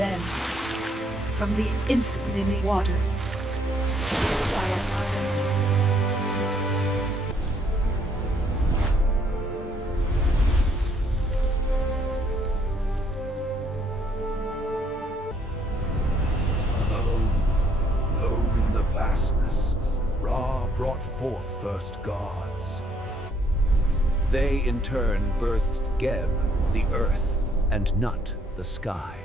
Then, from the infinite waters, alone in the vastness, Ra brought forth first gods. They in turn birthed Geb, the earth, and Nut, the sky.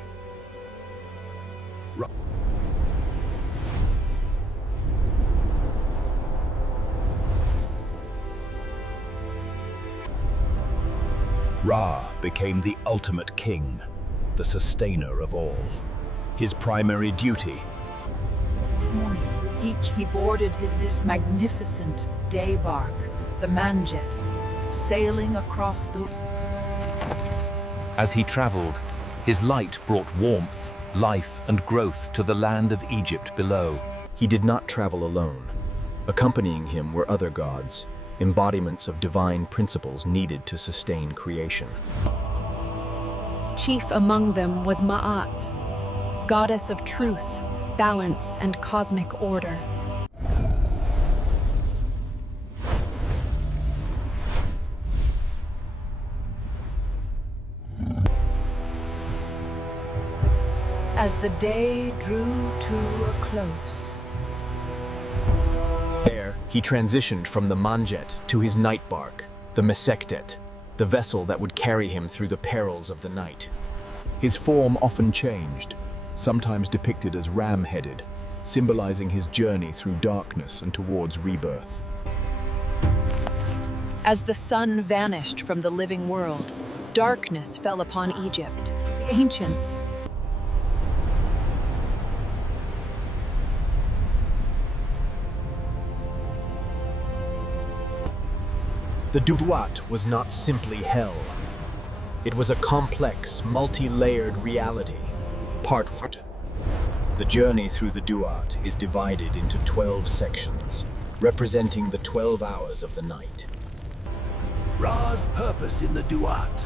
Ra became the ultimate king, the sustainer of all. His primary duty, morning, each he boarded his magnificent day barque, the Manjet, sailing across the... As he traveled, his light brought warmth, life, and growth to the land of Egypt below. He did not travel alone. Accompanying him were other gods, embodiments of divine principles needed to sustain creation. Chief among them was Ma'at, goddess of truth, balance, and cosmic order. As the day drew to a close, There, he transitioned from the Manjet to his night barque, the Mesektet, the vessel that would carry him through the perils of the night. his form often changed, sometimes depicted as ram-headed, symbolizing his journey through darkness and towards rebirth. As the sun vanished from the living world, darkness fell upon Egypt. The ancients The Duat was not simply hell. It was a complex, multi-layered reality. Part 1. The journey through the Duat is divided into 12 sections, representing the 12 hours of the night. Ra's purpose in the Duat.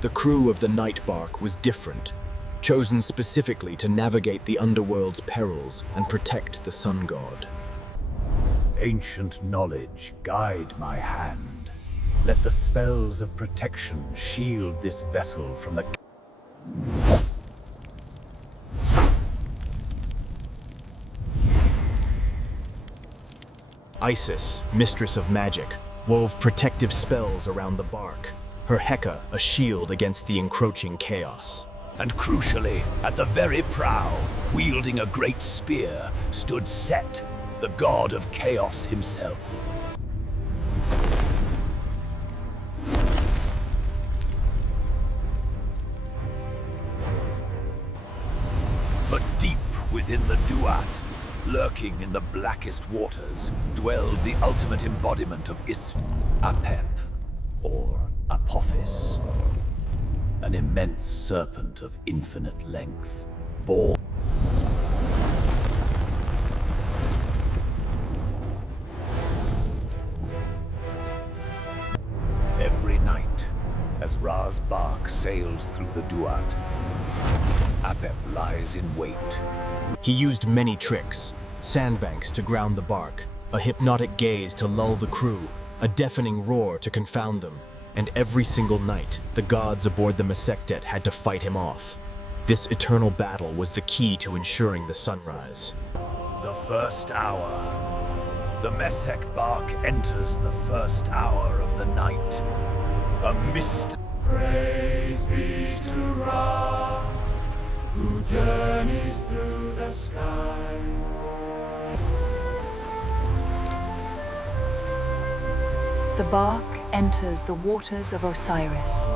The crew of the night barque was different, chosen specifically to navigate the underworld's perils and protect the sun god. Ancient knowledge, guide my hand. Let the spells of protection shield this vessel from the... Isis, mistress of magic, wove protective spells around the barque, her Heka a shield against the encroaching chaos. And crucially, at the very prow, wielding a great spear, stood Set, the god of chaos himself. But deep within the Duat, lurking in the blackest waters, dwelled the ultimate embodiment of Isfet, Apep, or Apophis, an immense serpent of infinite length, born. Every night, as Ra's barque sails through the Duat, Apep lies in wait. He used many tricks: sandbanks to ground the barque, a hypnotic gaze to lull the crew, a deafening roar to confound them. And every single night, the gods aboard the Mesektet had to fight him off. This eternal battle was the key to ensuring the sunrise. The first hour. The Mesek barque enters the first hour of the night. A mist. Praise be to Ra, who journeys through the sky. the barque enters the waters of Osiris.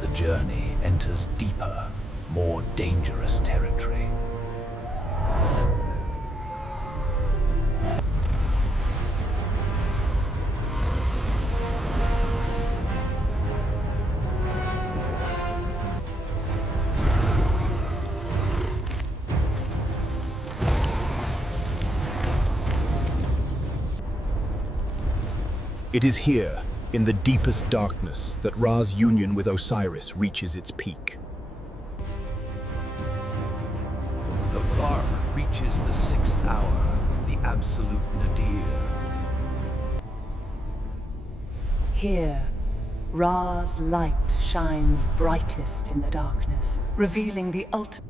The journey enters deeper, more dangerous territory. It is here, in the deepest darkness, that Ra's union with Osiris reaches its peak. The bark reaches the 6th hour, the absolute nadir. Here, Ra's light shines brightest in the darkness, revealing the ultimate.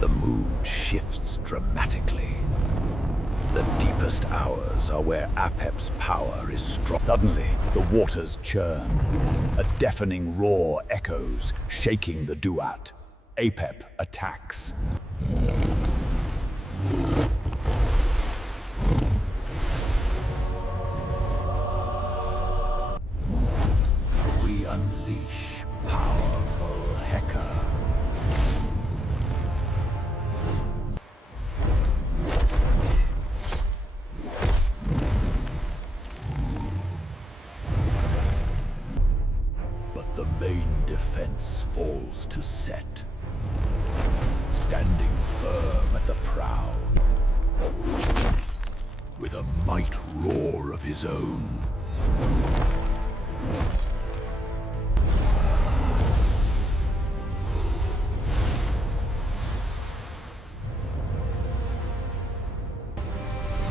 The mood shifts dramatically. The deepest hours are where Apep's power is strong. Suddenly, the waters churn. A deafening roar echoes, shaking the Duat. Apep attacks. We unleash powerful Heka. But the main defense falls to Set, standing firm at the prow, with a might roar of his own.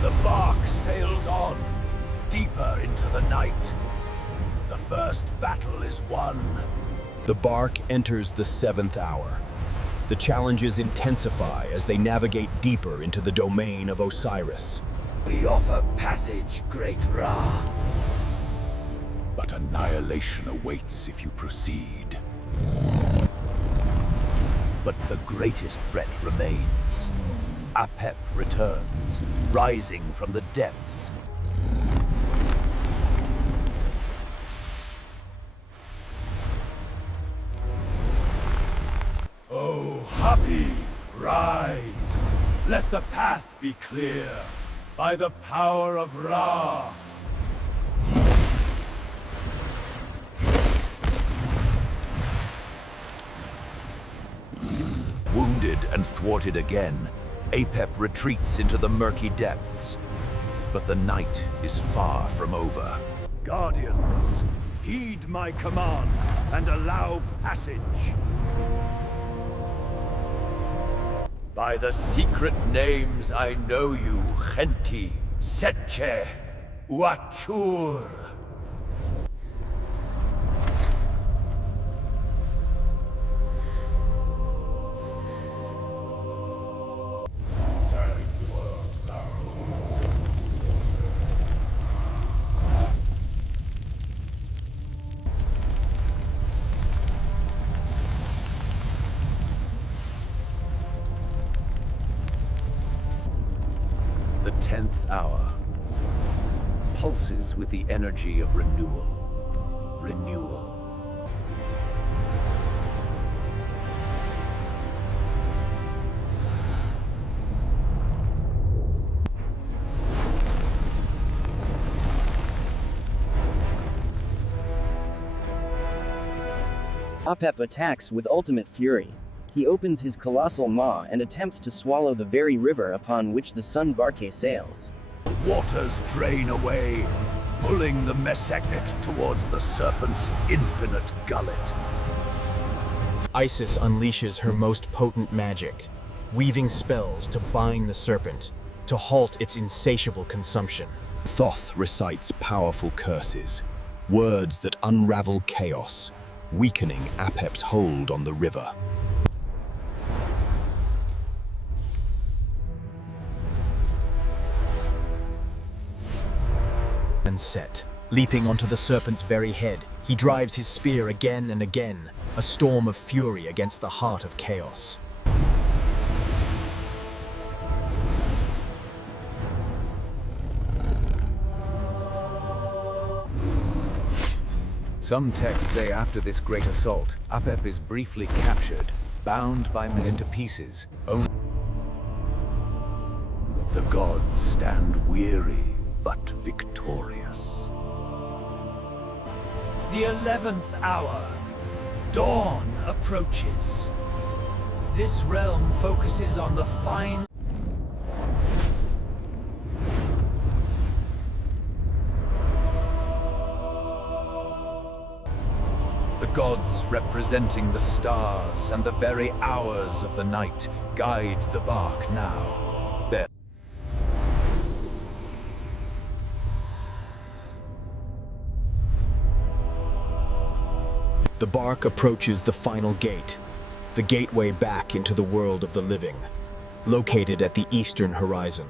The bark sails on, deeper into the night. The first battle is won. The bark enters the 7th hour. The challenges intensify as they navigate deeper into the domain of Osiris. We offer passage, Great Ra. But annihilation awaits if you proceed. But the greatest threat remains. Apep returns, rising from the depths. Oh, Happy, rise! Let the path be clear, by the power of Ra! Wounded and thwarted again, Apep retreats into the murky depths. But the night is far from over. Guardians, heed my command and allow passage. By the secret names I know you, Khenti, Setche, Uachur. The 10th hour pulses with the energy of renewal. Renewal. Apep attacks with ultimate fury. He opens his colossal maw and attempts to swallow the very river upon which the Solar Barque sails. Waters drain away, pulling the Meseket towards the Serpent's infinite gullet. Isis unleashes her most potent magic, weaving spells to bind the Serpent, to halt its insatiable consumption. Thoth recites powerful curses, words that unravel chaos, weakening Apep's hold on the river. And Set, leaping onto the Serpent's very head, he drives his spear again and again, a storm of fury against the heart of chaos. Some texts say after this great assault, Apep is briefly captured, bound by men into pieces. Only The gods stand weary but victorious. The 11th hour. Dawn approaches. This realm focuses on the fine. representing the stars and the very hours of the night, guide the bark now. There. The bark approaches the final gate, the gateway back into the world of the living, located at the eastern horizon.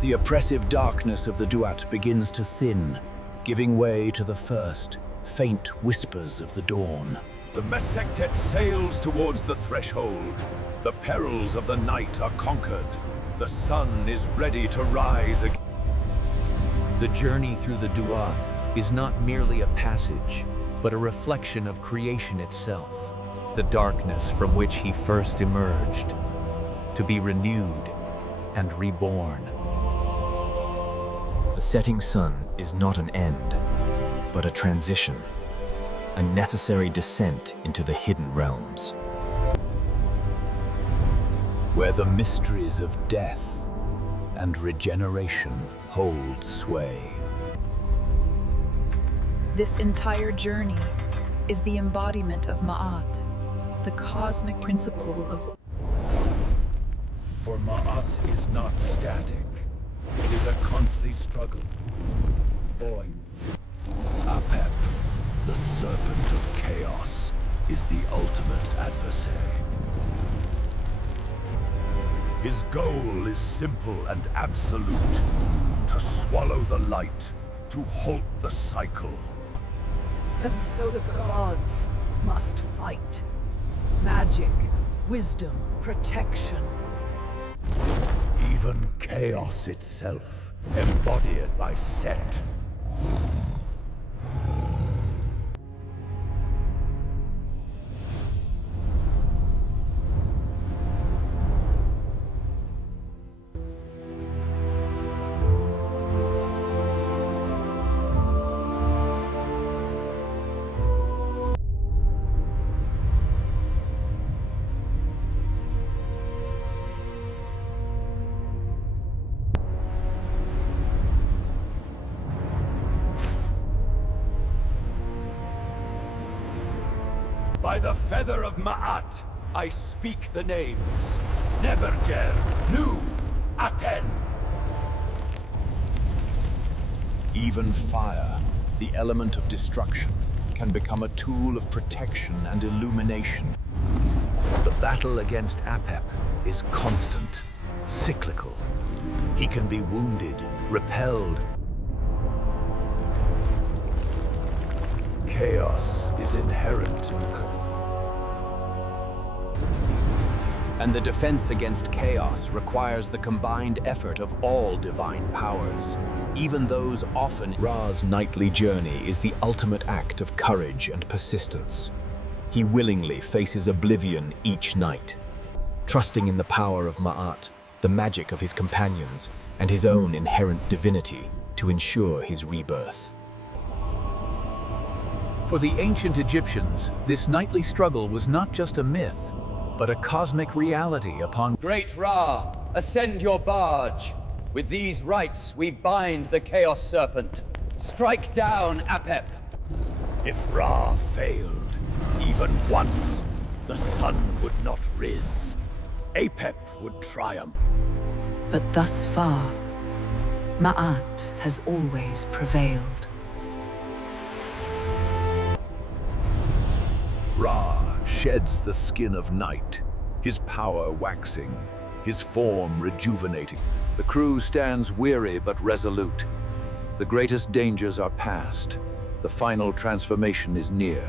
The oppressive darkness of the Duat begins to thin, giving way to the first, faint whispers of the dawn. The Mesectet sails towards the threshold. The perils of the night are conquered. The sun is ready to rise again. The journey through the Duat is not merely a passage, but a reflection of creation itself, the darkness from which he first emerged, to be renewed and reborn. The setting sun is not an end, but a transition, a necessary descent into the hidden realms, where the mysteries of death and regeneration hold sway. This entire journey is the embodiment of Ma'at, the cosmic principle of... For Ma'at is not static. It is a constantly struggle. Void. Apep, the Serpent of Chaos, is the ultimate adversary. His goal is simple and absolute: to swallow the light, to halt the cycle. And so the gods must fight. Magic, wisdom, protection. Even chaos itself, embodied by Set. By the feather of Ma'at, I speak the names. Neberger, Nu, Aten. Even fire, the element of destruction, can become a tool of protection and illumination. The battle against Apep is constant, cyclical. He can be wounded, repelled. Chaos is inherent. And the defense against chaos requires the combined effort of all divine powers, even those often. Ra's nightly journey is the ultimate act of courage and persistence. He willingly faces oblivion each night, trusting in the power of Ma'at, the magic of his companions, and his own inherent divinity to ensure his rebirth. For the ancient Egyptians, this nightly struggle was not just a myth, but a cosmic reality upon... Great Ra, ascend your barge. With these rites, we bind the Chaos Serpent. Strike down Apep. If Ra failed, even once, the sun would not rise. Apep would triumph. But thus far, Ma'at has always prevailed. Ra sheds the skin of night, his power waxing, his form rejuvenating. The crew stands weary but resolute. The greatest dangers are past. The final transformation is near.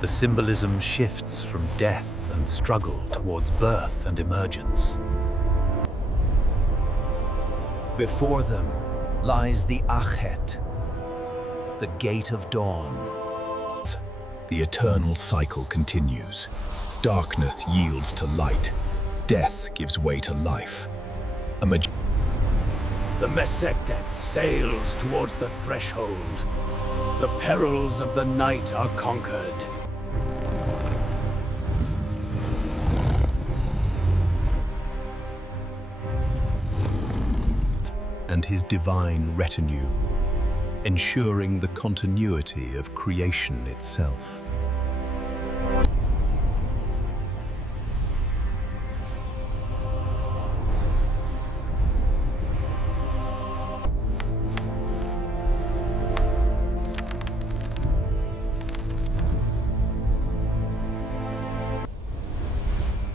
The symbolism shifts from death and struggle towards birth and emergence. Before them lies the Achet, the gate of dawn. The eternal cycle continues. Darkness yields to light. Death gives way to life. The Mesectet sails towards the threshold. The perils of the night are conquered. And his divine retinue, ensuring the continuity of creation itself.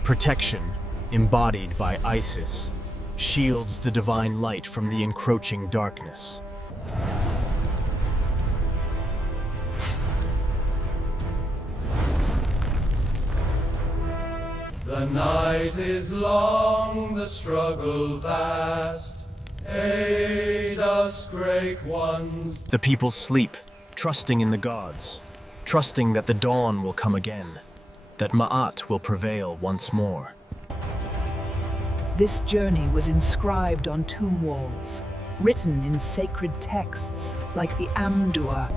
Protection, embodied by Isis, shields the divine light from the encroaching darkness. The night is long, the struggle vast. Aid us, great ones. The people sleep, trusting in the gods, trusting that the dawn will come again, that Ma'at will prevail once more. This journey was inscribed on tomb walls, written in sacred texts like the Duat.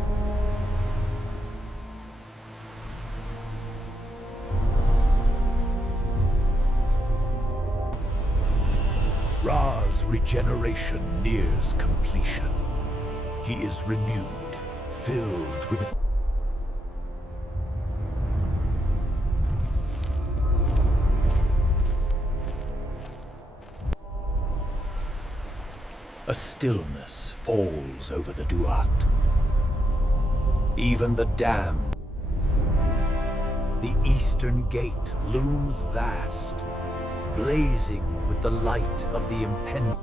Ra's regeneration nears completion. He is renewed, filled with a stillness falls over the Duat. Even the damned. The eastern gate looms vast, blazing with the light of the impending.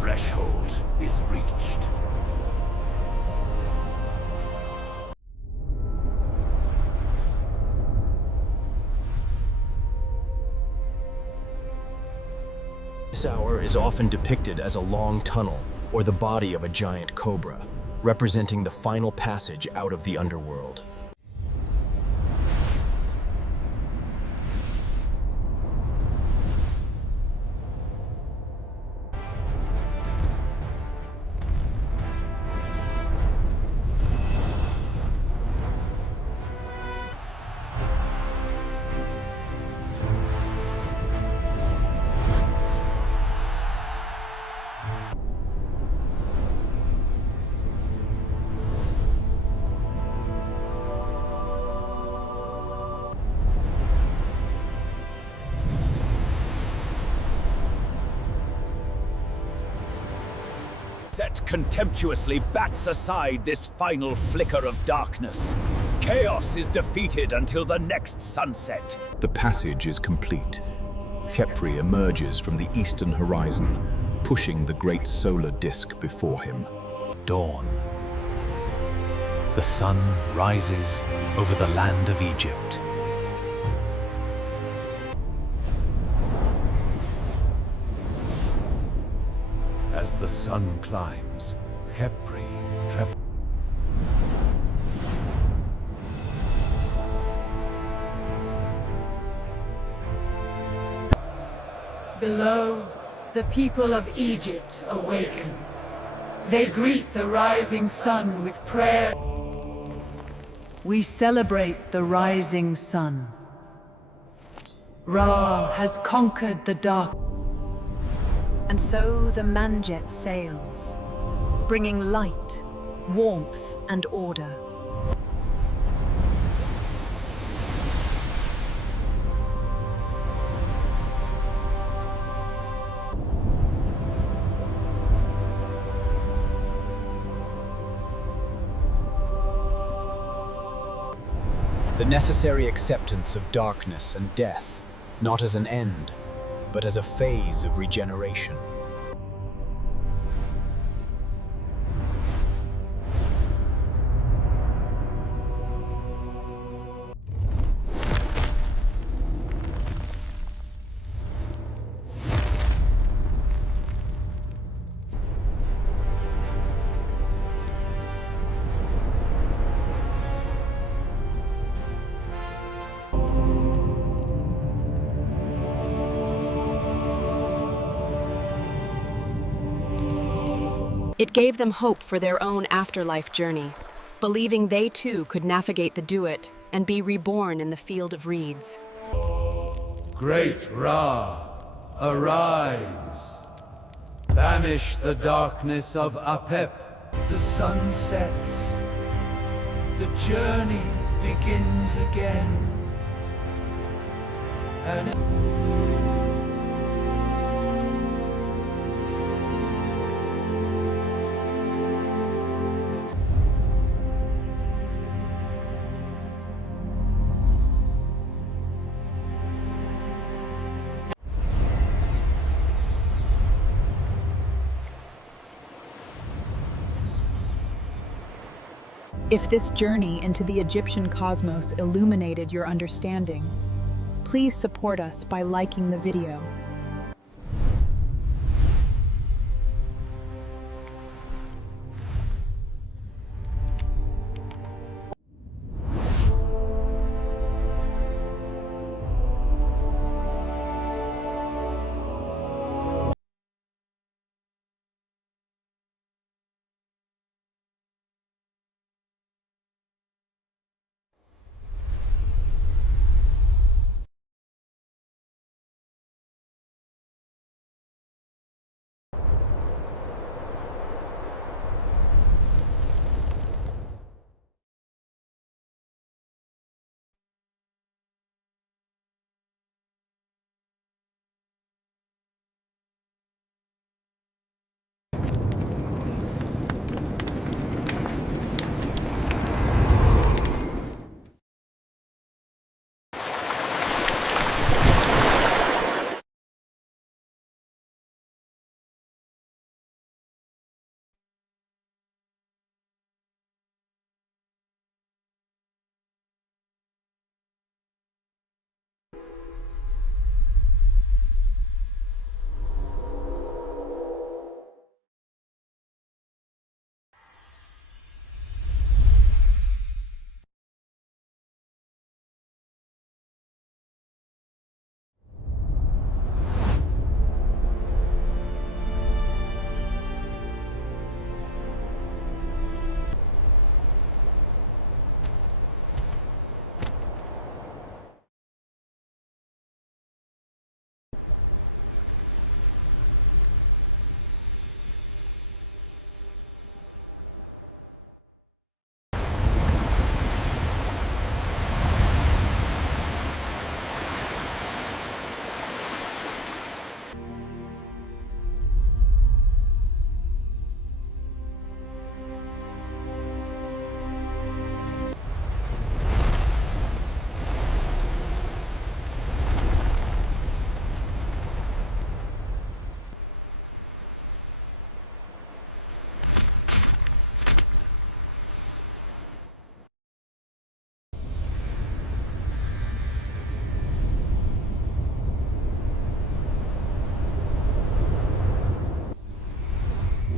Threshold is reached. This hour is often depicted as a long tunnel or the body of a giant cobra, representing the final passage out of the underworld. Set contemptuously bats aside this final flicker of darkness. Chaos is defeated until the next sunset. The passage is complete. Khepri emerges from the eastern horizon, pushing the great solar disk before him. Dawn. The sun rises over the land of Egypt. As the sun climbs, Khepri travels. Below, the people of Egypt awaken. They greet the rising sun with prayer. We celebrate the rising sun. Ra has conquered the dark. And so the Manjet sails, bringing light, warmth, and order. The necessary acceptance of darkness and death, not as an end, but as a phase of regeneration. It gave them hope for their own afterlife journey, believing they too could navigate the Duat and be reborn in the field of reeds. Great Ra, arise. Banish the darkness of Apep. The sun sets. The journey begins again. And If this journey into the Egyptian cosmos illuminated your understanding, please support us by liking the video.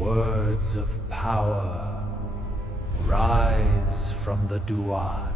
words of power rise from the Duat.